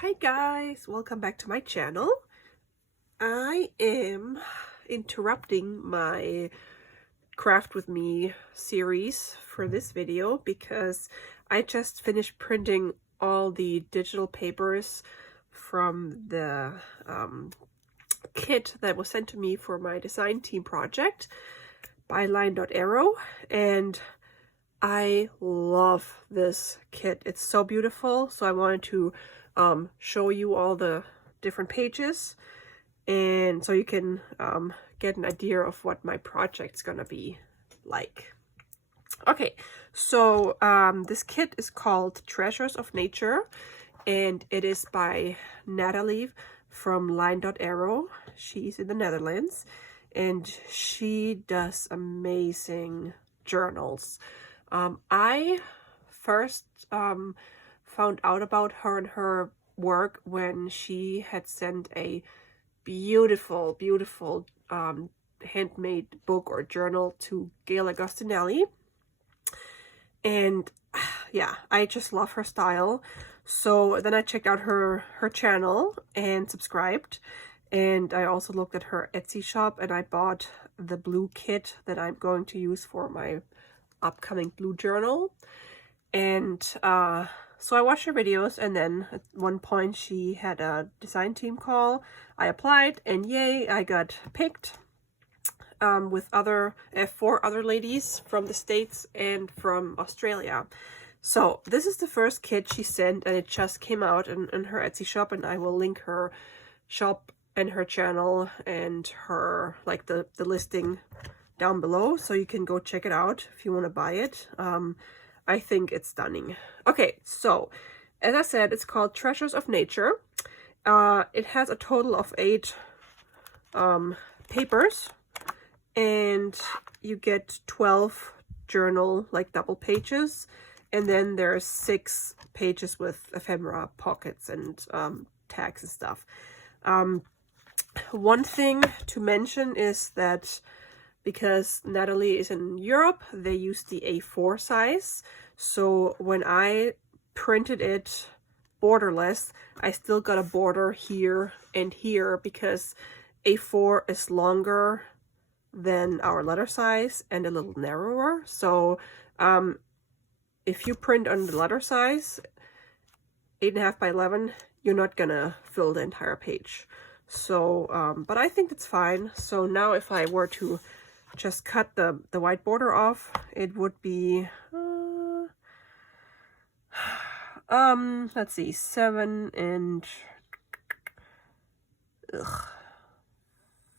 Hi guys, welcome back to my channel. I am interrupting my Craft With Me series for this video because I just finished printing all the digital papers from the kit that was sent to me for my design team project by LineDotArrow, and I love this kit. It's so beautiful, so I wanted to show you all the different pages, and so you can get an idea of what my project's gonna be like. Okay, so this kit is called Treasures of Nature, and it is by Nathalie from LineDotArrow. She's in the Netherlands, and she does amazing journals. I first found out about her and her work when she had sent a beautiful handmade book or journal to Gail Agostinelli, and yeah, I just love her style. So then I checked out her channel and subscribed, and I also looked at her Etsy shop, and I bought the blue kit that I'm going to use for my upcoming blue journal. And so I watched her videos, and then at one point she had a design team call. I applied, and yay, I got picked with four other ladies from the States and from Australia. So this is the first kit she sent, and it just came out in her Etsy shop, and I will link her shop and her channel and her, like, the listing down below, so you can go check it out if you want to buy it. I think it's stunning. Okay, so as I said, it's called Treasures of Nature. It has a total of 8 papers, and you get 12 journal, like, double pages, and then there's 6 pages with ephemera, pockets, and tags and stuff. One thing to mention is that because Nathalie is in Europe, they use the A4 size. So when I printed it borderless, I still got a border here and here because A4 is longer than our letter size and a little narrower. So if you print on the letter size, 8.5 by 11, you're not gonna fill the entire page. So, but I think that's fine. So now if I were to just cut the white border off, it would be let's see, 7 and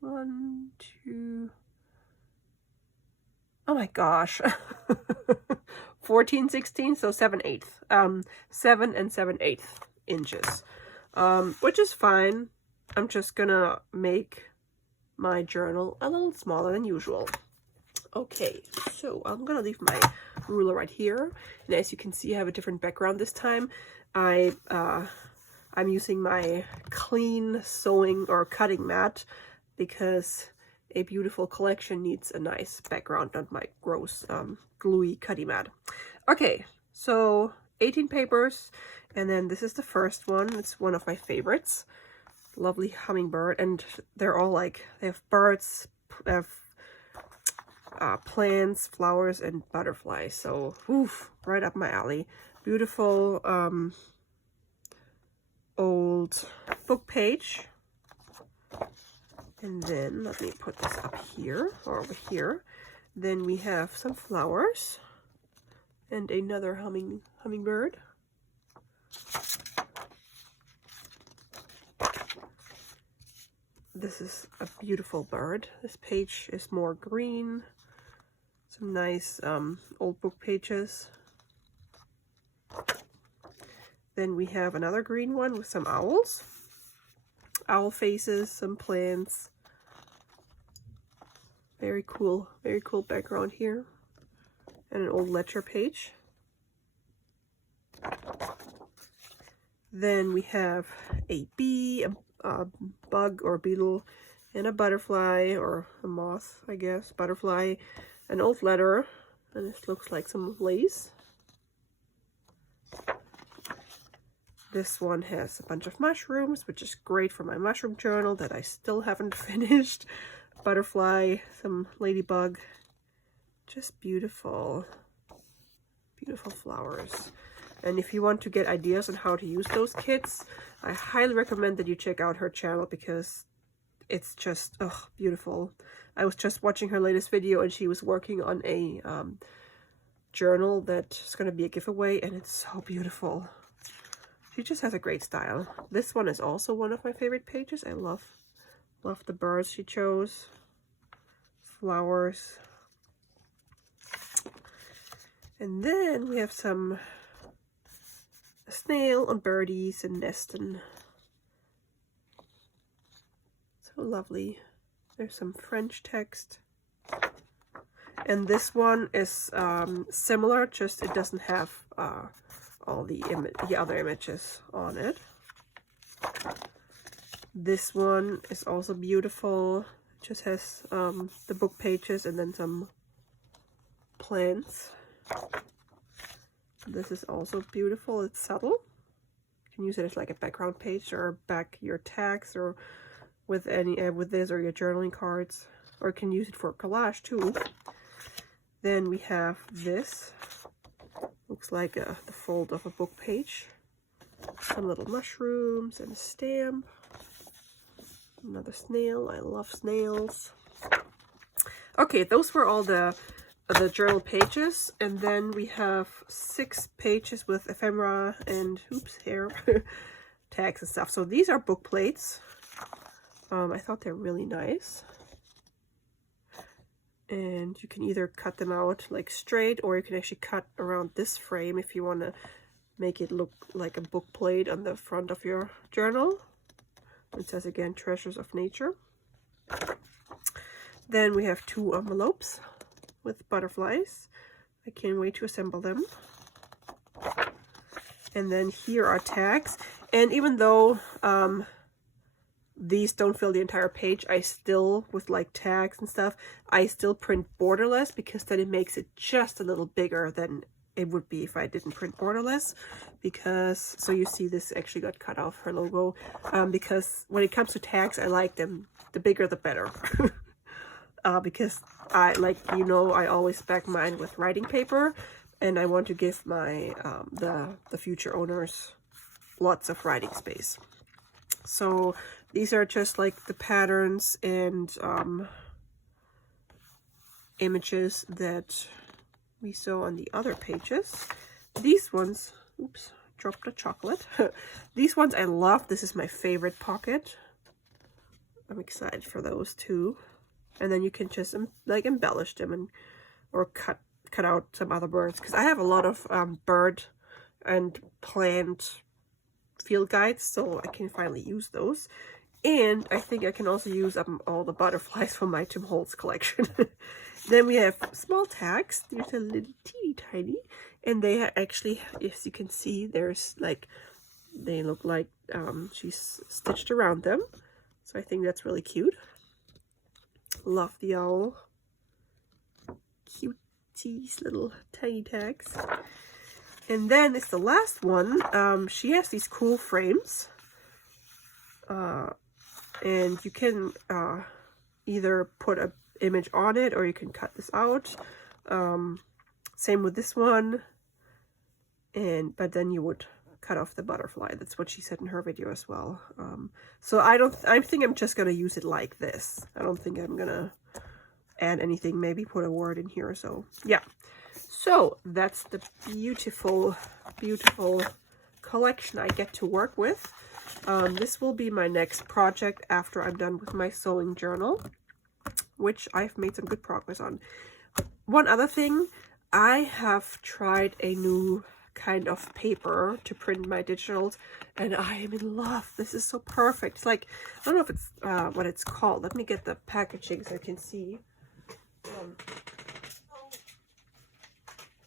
1, 2, oh my gosh, 14, 16, so 7/8, 7 and 7/8 inches, which is fine. I'm just gonna make my journal a little smaller than usual. Okay, so I'm gonna leave my ruler right here, and as you can see, I have a different background this time. I'm using my clean sewing or cutting mat because a beautiful collection needs a nice background, not my gross gluey cutting mat. Okay, so 18 papers, and then this is the first one. It's one of my favorites. Lovely hummingbird, and they're all like, they have birds, they have plants, flowers, and butterflies. So, oof, right up my alley. Beautiful old book page. And then let me put this up here or over here. Then we have some flowers and another hummingbird. This is a beautiful bird. This page is more green. Some nice old book pages. Then we have another green one with some owls. Owl faces, some plants. Very cool background here. And an old ledger page. Then we have a bee, a bug or beetle, and a butterfly, or a moth, I guess, butterfly, an old letter, and this looks like some lace. This one has a bunch of mushrooms, which is great for my mushroom journal that I still haven't finished. Butterfly, some ladybug. Just beautiful. Beautiful flowers. And if you want to get ideas on how to use those kits, I highly recommend that you check out her channel because it's just, oh, beautiful. I was just watching her latest video and she was working on a journal that's going to be a giveaway, and it's so beautiful. She just has a great style. This one is also one of my favorite pages. I love the birds she chose. Flowers. And then we have a snail on birdies and nesting. So lovely. There's some French text. And this one is similar, just it doesn't have all the other images on it. This one is also beautiful. It just has the book pages and then some plants. This is also beautiful. It's subtle. You can use it as like a background page or back your tags or with this or your journaling cards, or you can use it for collage too. Then we have this. Looks like the fold of a book page. Some little mushrooms and a stamp. Another snail. I love snails. Okay, those were all the journal pages, and then we have 6 pages with ephemera and hair tags and stuff. So these are book plates. I thought they're really nice, and you can either cut them out like straight, or you can actually cut around this frame if you want to make it look like a book plate on the front of your journal. It says again, Treasures of Nature. Then we have 2 envelopes with butterflies. I can't wait to assemble them. And then here are tags. And even though these don't fill the entire page, I still, with like tags and stuff, I still print borderless because then it makes it just a little bigger than it would be if I didn't print borderless. Because, so you see this actually got cut off, her logo, because when it comes to tags, I like them, the bigger the better. Because I, like, you know, I always back mine with writing paper, and I want to give my the future owners lots of writing space. So these are just like the patterns and images that we saw on the other pages. These ones, oops, dropped the chocolate. These ones I love. This is my favorite pocket. I'm excited for those too. And then you can just like embellish them and or cut out some other birds, because I have a lot of bird and plant field guides, so I can finally use those. And I think I can also use all the butterflies from my Tim Holtz collection. Then we have small tags. There's a little teeny tiny, and they actually, as you can see, there's like, they look like she's stitched around them. So I think that's really cute. Love the owl. Cute little tiny tags. And then it's the last one. She has these cool frames. And you can either put an image on it, or you can cut this out. Same with this one. But then you would cut off the butterfly. That's what she said in her video as well. So I think I'm just gonna use it like this. I don't think I'm gonna add anything, maybe put a word in here or so. Yeah. So that's the beautiful, beautiful collection I get to work with. This will be my next project after I'm done with my sewing journal, which I've made some good progress on. One other thing, I have tried a new kind of paper to print my digitals, and I am in love. This is so perfect. It's like, I don't know if it's what it's called. Let me get the packaging so I can see.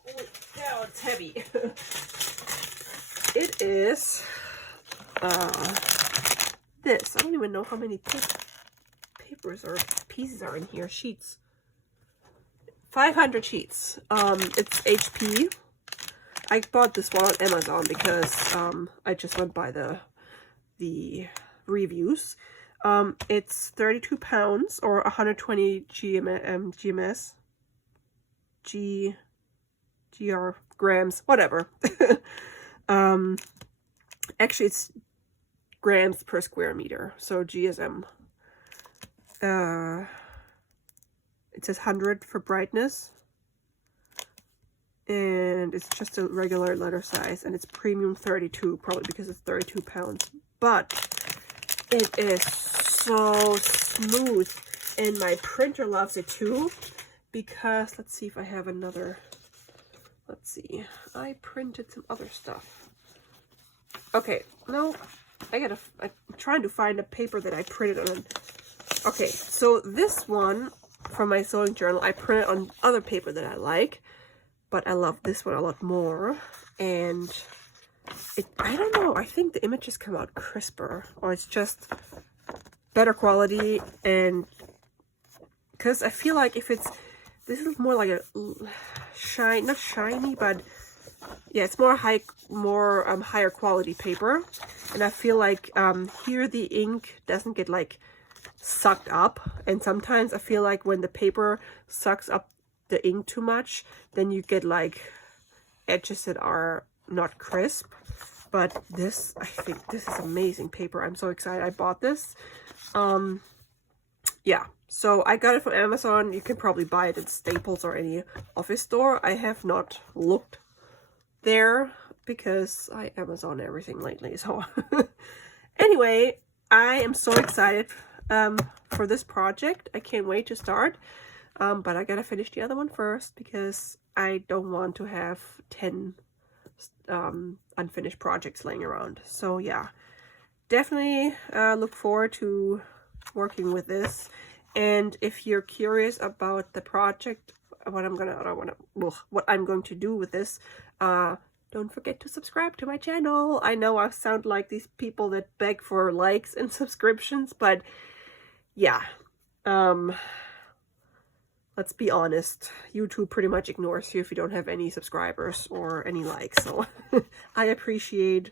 Holy cow, it's heavy. It is this. I don't even know how many papers or pieces are in here. Sheets. 500 sheets. It's HP. I bought this one on Amazon because I just went by the reviews. It's 32 pounds or 120 grams, whatever. Actually, it's grams per square meter, so GSM. It says 100 for brightness, and it's just a regular letter size, and it's premium 32, probably because it's 32 pounds. But it is so smooth, and my printer loves it too, because let's see if I have another. Let's see, I printed some other stuff. Okay, no, I'm trying to find a paper that I printed on. Okay, so this one from my sewing journal, I printed on other paper that I like, but I love this one a lot more. And I don't know, I think the images come out crisper, or it's just better quality. And because I feel like if it's, this is more like a not shiny, but yeah, it's more higher quality paper. And I feel like here the ink doesn't get like sucked up, and sometimes I feel like when the paper sucks up the ink too much, then you get like edges that are not crisp. But this, I think this is amazing paper. I'm so excited I bought this. Yeah, so I got it from Amazon. You can probably buy it at Staples or any office store. I have not looked there because I Amazon everything lately. So anyway, I am so excited for this project. I can't wait to start. But I gotta finish the other one first because I don't want to have 10 unfinished projects laying around. So yeah, definitely look forward to working with this. And if you're curious about the project, what I'm going to do with this, don't forget to subscribe to my channel. I know I sound like these people that beg for likes and subscriptions, but yeah, let's be honest, YouTube pretty much ignores you if you don't have any subscribers or any likes. So I appreciate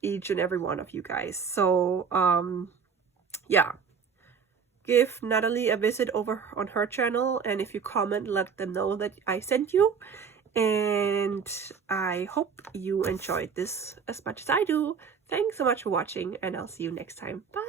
each and every one of you guys. So yeah, give Nathalie a visit over on her channel, and if you comment, let them know that I sent you. And I hope you enjoyed this as much as I do. Thanks so much for watching, and I'll see you next time. Bye!